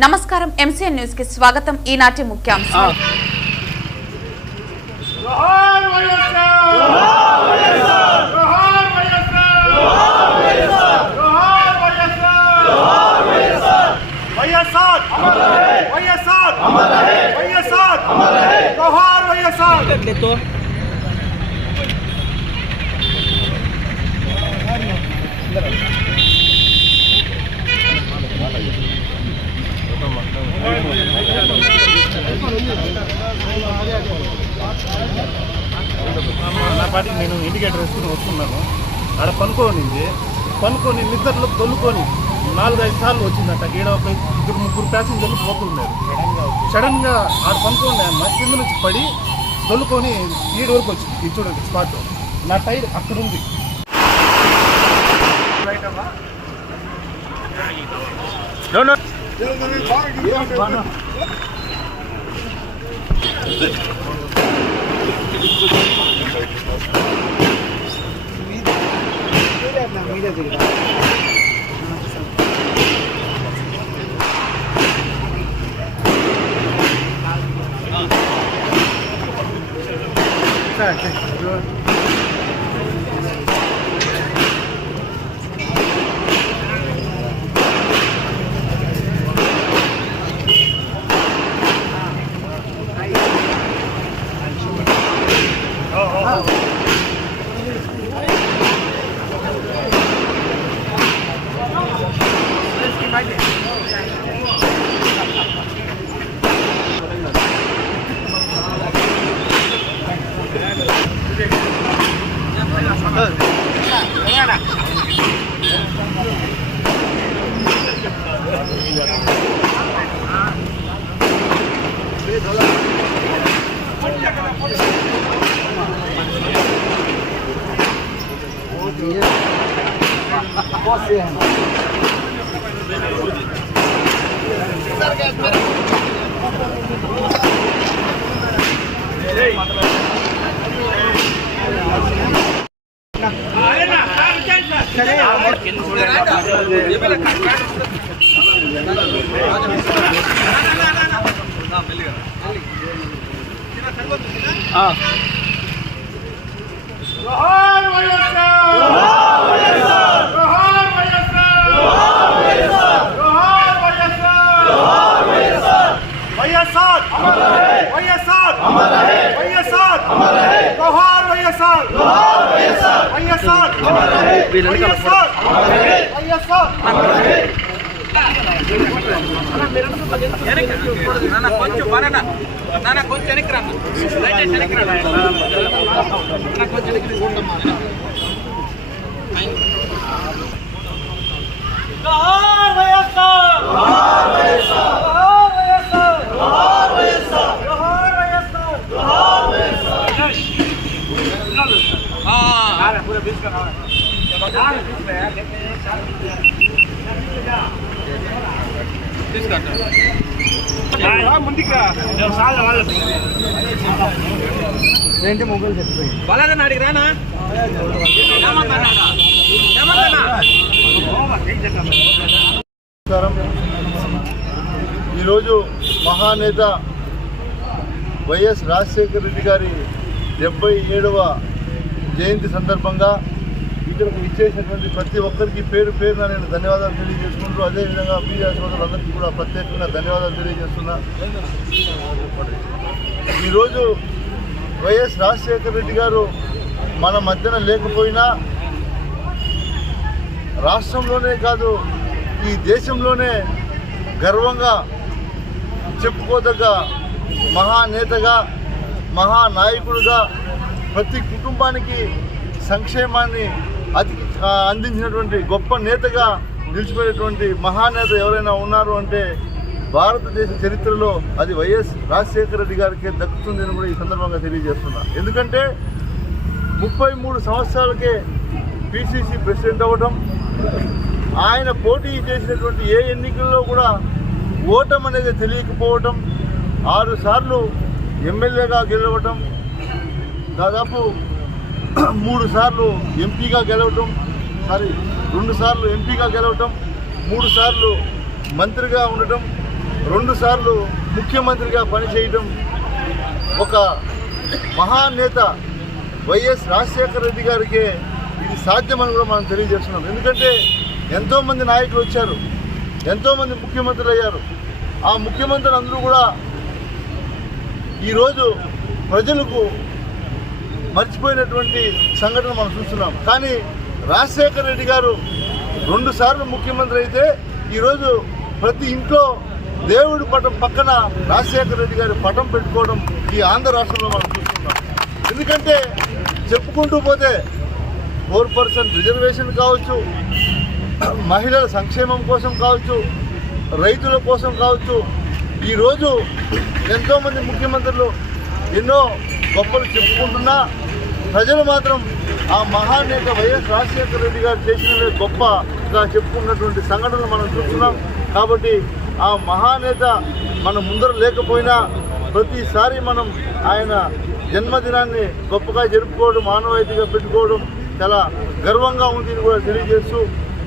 నమస్కారం MCN news కి స్వాగతం. ఈనాటి ముఖ్యాంశాలు. నా పాటికి నేను ఇండికేటర్ వేసుకుని వస్తున్నాను. ఆడ పనుకొని నిద్రలో తొలుకొని 4-5 సార్లు వచ్చిందట. ఈడ ఒక 2-3 ప్యాసింజర్లు పోతున్నారు. సడన్గా ఆడ పనుకోండి అన్న కింద నుంచి పడి తొలుకొని ఈడ వరకు వచ్చింది. ఇది చూడండి స్పాట్. నా టైర్ అక్కడ ఉంది. మొబైల్ ఈరోజు మహానేత వైఎస్ రాజశేఖర రెడ్డి గారి 77వ జయంతి సందర్భంగా ఇక్కడికి ఇచ్చేసినటువంటి ప్రతి ఒక్కరికి పేరు పేరున నేను ధన్యవాదాలు తెలియజేసుకుంటూ అదేవిధంగా మీడియా సోదరులందరికీ కూడా ప్రత్యేకంగా ధన్యవాదాలు తెలియజేస్తున్నా. ఈరోజు వైఎస్ రాజశేఖర రెడ్డి గారు మన మధ్యన లేకపోయినా రాష్ట్రంలోనే కాదు ఈ దేశంలోనే గర్వంగా చెప్పుకోదగ్గ మహానేతగా మహానాయకుడిగా ప్రతి కుటుంబానికి సంక్షేమాన్ని అందించినటువంటి గొప్ప నేతగా నిలిచిపోయినటువంటి మహానేత ఎవరైనా ఉన్నారు అంటే భారతదేశ చరిత్రలో అది వైఎస్ రాజశేఖర రెడ్డి గారికి దక్కుతుందని కూడా ఈ సందర్భంగా తెలియజేస్తున్నా. ఎందుకంటే 33 సంవత్సరాలకే పిసిసి ప్రెసిడెంట్ అవ్వడం, ఆయన పోటీ చేసినటువంటి ఏ ఎన్నికల్లో కూడా ఓటం అనేది తెలియకపోవటం, 6 సార్లు ఎమ్మెల్యేగా గెలవటం, దాదాపు 3 సార్లు ఎంపీగా గెలవటం, 2 సార్లు ఎంపీగా గెలవటం, 3 సార్లు మంత్రిగా ఉండటం, 2 సార్లు ముఖ్యమంత్రిగా పనిచేయడం ఒక మహానేత వైఎస్ రాజశేఖర రెడ్డి గారికే ఇది సాధ్యమని కూడా మనం తెలియజేస్తున్నాం. ఎందుకంటే ఎంతోమంది నాయకులు వచ్చారు, ఎంతోమంది ముఖ్యమంత్రులు అయ్యారు. ఆ ముఖ్యమంత్రులు అందరూ కూడా ఈరోజు ప్రజలకు మర్చిపోయినటువంటి సంఘటన మనం చూస్తున్నాం. కానీ రాజశేఖర రెడ్డి గారు 2 సార్లు ముఖ్యమంత్రి అయితే ఈరోజు ప్రతి ఇంట్లో దేవుడి పటం పక్కన రాజశేఖర రెడ్డి గారి పటం పెట్టుకోవడం ఈ ఆంధ్ర రాష్ట్రంలో మనం చూస్తున్నాం. ఎందుకంటే చెప్పుకుంటూ పోతే 4% రిజర్వేషన్ కావచ్చు, మహిళల సంక్షేమం కోసం కావచ్చు, రైతుల కోసం కావచ్చు, ఈరోజు ఎంతోమంది ముఖ్యమంత్రులు ఎన్నో గొప్పలు చెప్పుకుంటున్నా ప్రజలు మాత్రం ఆ మహానేత వైఎస్ రాజశేఖర రెడ్డి గారు చేసినవే గొప్పగా చెప్పుకున్నటువంటి సంఘటనలు మనం చూస్తున్నాం. కాబట్టి ఆ మహానేత మన ముందర లేకపోయినా ప్రతిసారి మనం ఆయన జన్మదినాన్ని గొప్పగా జరుపుకోవడం, ఆనవాయితీగా పెట్టుకోవడం చాలా గర్వంగా ఉంది కూడా తెలియజేస్తూ,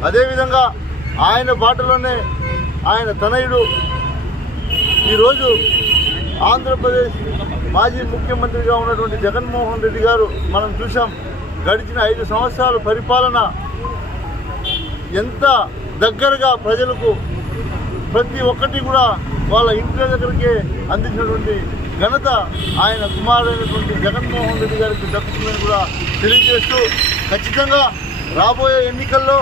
అదేవిధంగా ఆయన బాటలోనే ఆయన తనయుడు ఈరోజు ఆంధ్రప్రదేశ్ మాజీ ముఖ్యమంత్రిగా ఉన్నటువంటి జగన్మోహన్ రెడ్డి గారు మనం చూసాం. గడిచిన 5 సంవత్సరాల పరిపాలన ఎంత దగ్గరగా ప్రజలకు ప్రతి ఒక్కటి కూడా వాళ్ళ ఇంటి దగ్గరికి అందించినటువంటి ఘనత ఆయన కుమారుడైనటువంటి జగన్మోహన్ రెడ్డి గారికి దక్కుతుందని కూడా తెలియజేస్తూ, ఖచ్చితంగా రాబోయే ఎన్నికల్లో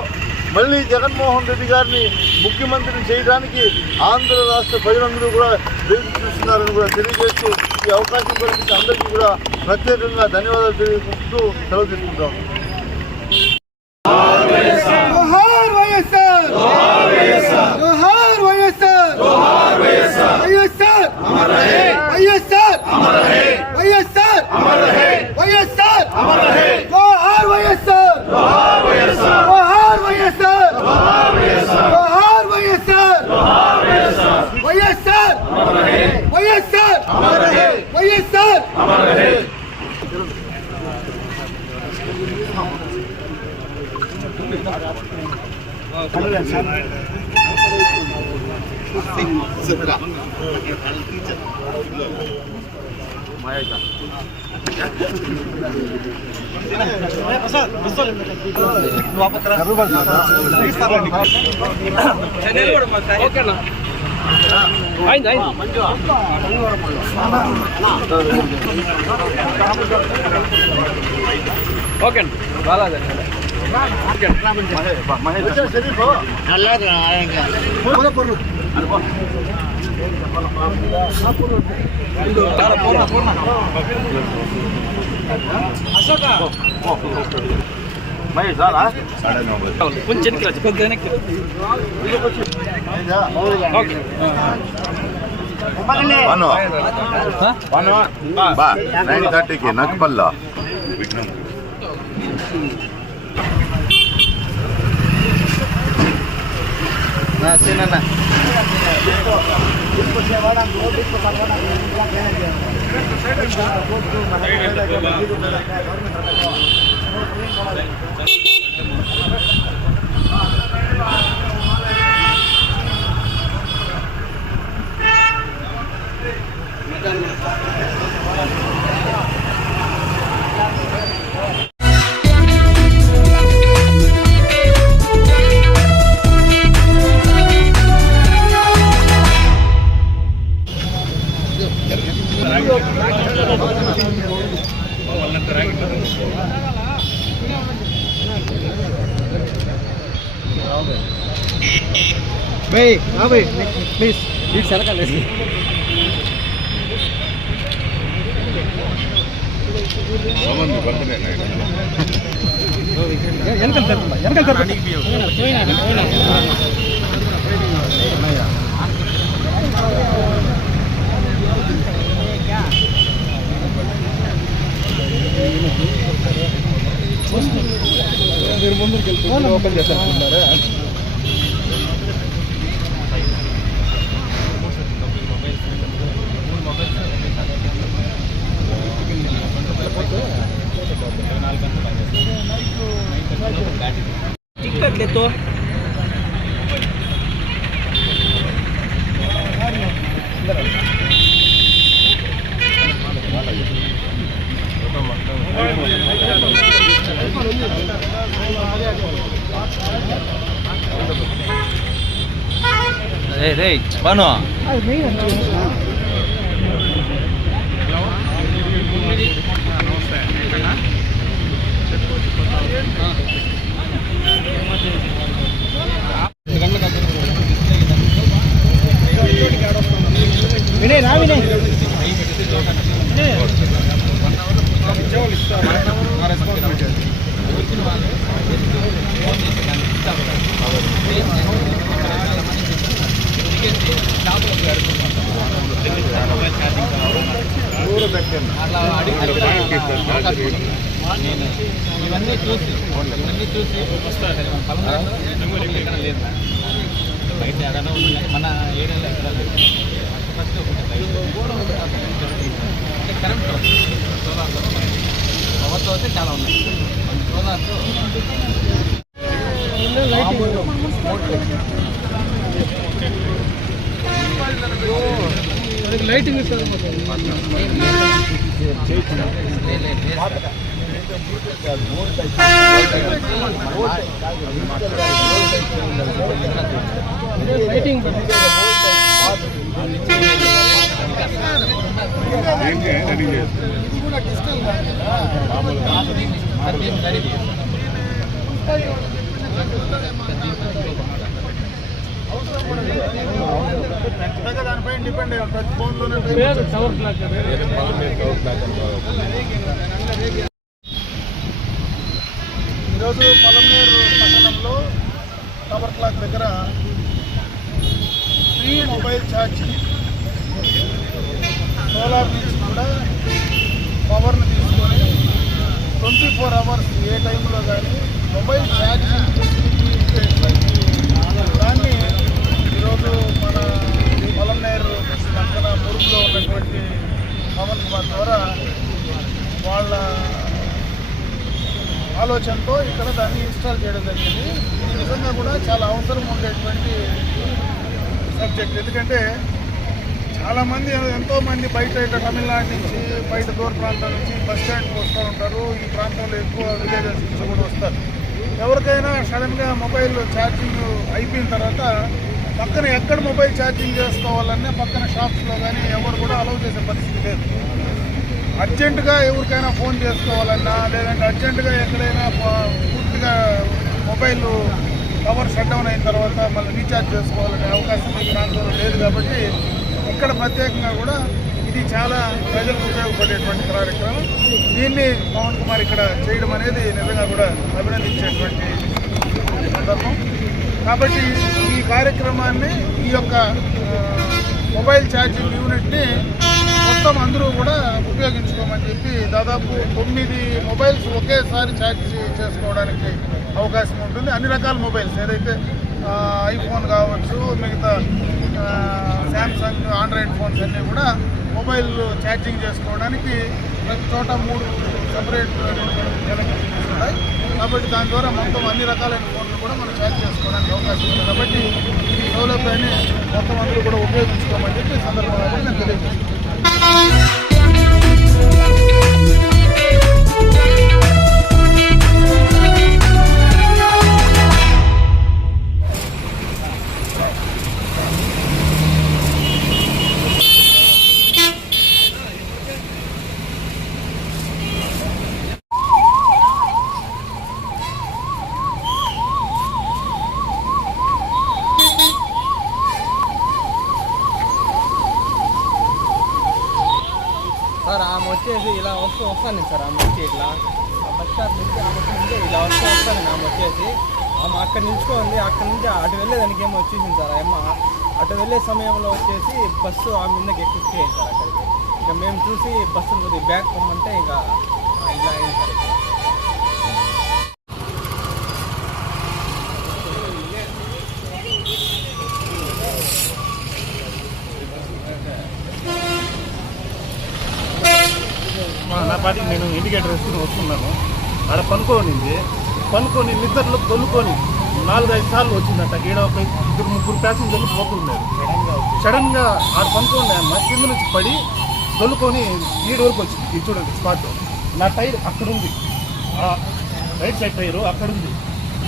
మళ్ళీ జగన్మోహన్ రెడ్డి గారిని ముఖ్యమంత్రిని చేయడానికి ఆంధ్ర రాష్ట్ర ప్రజలందరూ కూడా వేచి చూస్తున్నారని కూడా తెలియజేస్తూ ఈ అవకాశం కల్పించి అందరికీ కూడా ప్రత్యేకంగా ధన్యవాదాలు తెలియజేస్తూ సెలవు తీసుకుంటాం. బా 9:30కి నక్పల్లా ప్లీజ్ ఇటు సెలకాలేదు మీరు ముందుకు వెళ్ళి ఓపెన్ చేసేస్తున్నారా? टिकट ले तो బాను వినయ్ రా వినయ్ ఇవన్నీ చూసి లేదు బయట ఏదైనా మన ఏరియాలో ఎక్కడ లేదు ఫస్ట్ అంటే కరెంట్ సోలార్లో పవర్తో అయితే చాలా ఉన్నాయి సోలార్తో లైటింగ్ లైటింగ్ దానిపైన డిపెండ్ అయ్యాం ప్రతి ఫోన్లోనే టవర్ బ్లాక్ ఈరోజు పొలంనేరు పట్టణంలో టవర్ క్లాక్ దగ్గర ఫ్రీ మొబైల్ ఛార్జింగ్ సోలార్ నుంచి కూడా పవర్ని తీసుకొని 24 అవర్స్ ఏ టైంలో కానీ మొబైల్ ఛార్జింగ్ ఫెసిలిటీ ఇచ్చేటువంటి దాన్ని ఈరోజు మన పొలంనేరు పక్కన మురుగులో ఉన్నటువంటి పవన్ కుమార్ ద్వారా వాళ్ళ ఆలోచనతో ఇక్కడ దాన్ని ఇన్స్టాల్ చేయడం జరిగింది. ఇది నిజంగా కూడా చాలా అవసరం ఉండేటువంటి సబ్జెక్ట్. ఎందుకంటే చాలామంది ఎంతోమంది బయట ఇట్లా తమిళనాడు నుంచి బయట దూర ప్రాంతాల నుంచి బస్ స్టాండ్కి వస్తూ ఉంటారు. ఈ ప్రాంతంలో ఎక్కువ విలేజెస్ నుంచి కూడా వస్తారు. ఎవరికైనా సడన్గా మొబైల్ ఛార్జింగ్ అయిపోయిన తర్వాత పక్కన ఎక్కడ మొబైల్ ఛార్జింగ్ చేసుకోవాలన్నా పక్కన షాప్స్లో కానీ ఎవరు కూడా అలౌ చేసే పరిస్థితి లేదు. అర్జెంటుగా ఎవరికైనా ఫోన్ చేసుకోవాలన్నా లేదంటే అర్జెంటుగా ఎక్కడైనా పూర్తిగా మొబైల్ పవర్ షట్ డౌన్ అయిన తర్వాత మళ్ళీ రీఛార్జ్ చేసుకోవాలనే అవకాశం ఈ ప్రాంతంలో లేదు. కాబట్టి ఇక్కడ ప్రత్యేకంగా కూడా ఇది చాలా ప్రజలకు ఉపయోగపడేటువంటి కార్యక్రమం. దీన్ని పవన్ కుమార్ ఇక్కడ చేయడం అనేది నిజంగా కూడా అభినందించేటువంటి సందర్భం. కాబట్టి ఈ కార్యక్రమాన్ని ఈ యొక్క మొబైల్ ఛార్జింగ్ యూనిట్ని మొత్తం అందరూ కూడా ఉపయోగించుకోమని చెప్పి దాదాపు 9 మొబైల్స్ ఒకేసారి ఛార్జ్ చేసుకోవడానికి అవకాశం ఉంటుంది. అన్ని రకాల మొబైల్స్ ఏదైతే ఐఫోన్ కావచ్చు, మిగతా శాంసంగ్ ఆండ్రాయిడ్ ఫోన్స్ అన్నీ కూడా మొబైల్ ఛార్జింగ్ చేసుకోవడానికి ప్రతి చోట 3 సెపరేట్ కనెక్షన్స్ ఉన్నాయి. కాబట్టి దాని ద్వారా మొత్తం అన్ని రకాలైన ఫోన్లు కూడా మనం ఛార్జ్ చేసుకోవడానికి అవకాశం ఉంది. కాబట్టి ఈ సౌలభ్యాన్ని మొత్తం అందరూ కూడా ఉపయోగించుకోమని చెప్పి సందర్భంగా నేను తెలియజేస్తున్నాను. సార్ ఆమె వచ్చేసి ఇలా వస్తాను సార్. ఆమె వచ్చి ఇట్లా బస్ స్టాప్ నుంచి ఆమె వచ్చి ఇలా వస్తాను. ఆమె వచ్చేసి ఆమె అక్కడ నిల్చుకోండి. అక్కడ నుంచి అటు వెళ్ళేదానికి ఏమో వచ్చేసింది సార్. ఏమో అటు వెళ్ళే సమయంలో వచ్చేసి బస్సు ఆమె మీదకి ఎక్కించేయండి సార్. అక్కడికి ఇంకా మేము చూసి బస్సు కొద్దిగా బ్యాక్ పొమ్మంటే ఇంకా ఇలా అయింది సార్. నా పాటికి నేను ఇండికేటర్ వేసుకుని వస్తున్నాను. ఆడ పనుకొని నిద్రలో తొలుకొని 4-5 సార్లు వచ్చిందట. ఈడ ఒక 2-3 ప్యాసింజర్లు పోతున్నారు. సడన్గా ఆడ పనుకోండి అమ్మ కింద నుంచి పడి తొలుకొని ఈడ వరకు వచ్చింది. ఇది చూడండి స్పాట్. నా టైర్ అక్కడుంది, రైట్ సైడ్ టైరు అక్కడుంది.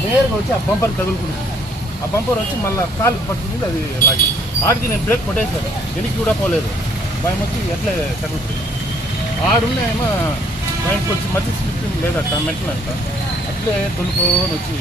నేరుగా వచ్చి ఆ బంపర్ తగులుకుంది. ఆ బంపర్ వచ్చి మళ్ళీ కాలు పట్టుకుంది, అది లాగింది. ఆడికి నేను బ్రేక్ కొట్టేశాను, వెనక్కి కూడా పోలేదు. భయం వచ్చి ఎట్లే తగ్గుతుంది. ఆడున్నాయేమో బయటకు వచ్చి మధ్య స్లిప్పింగ్ లేదట, మెట్లంట, అట్లే తొలుకొని వచ్చి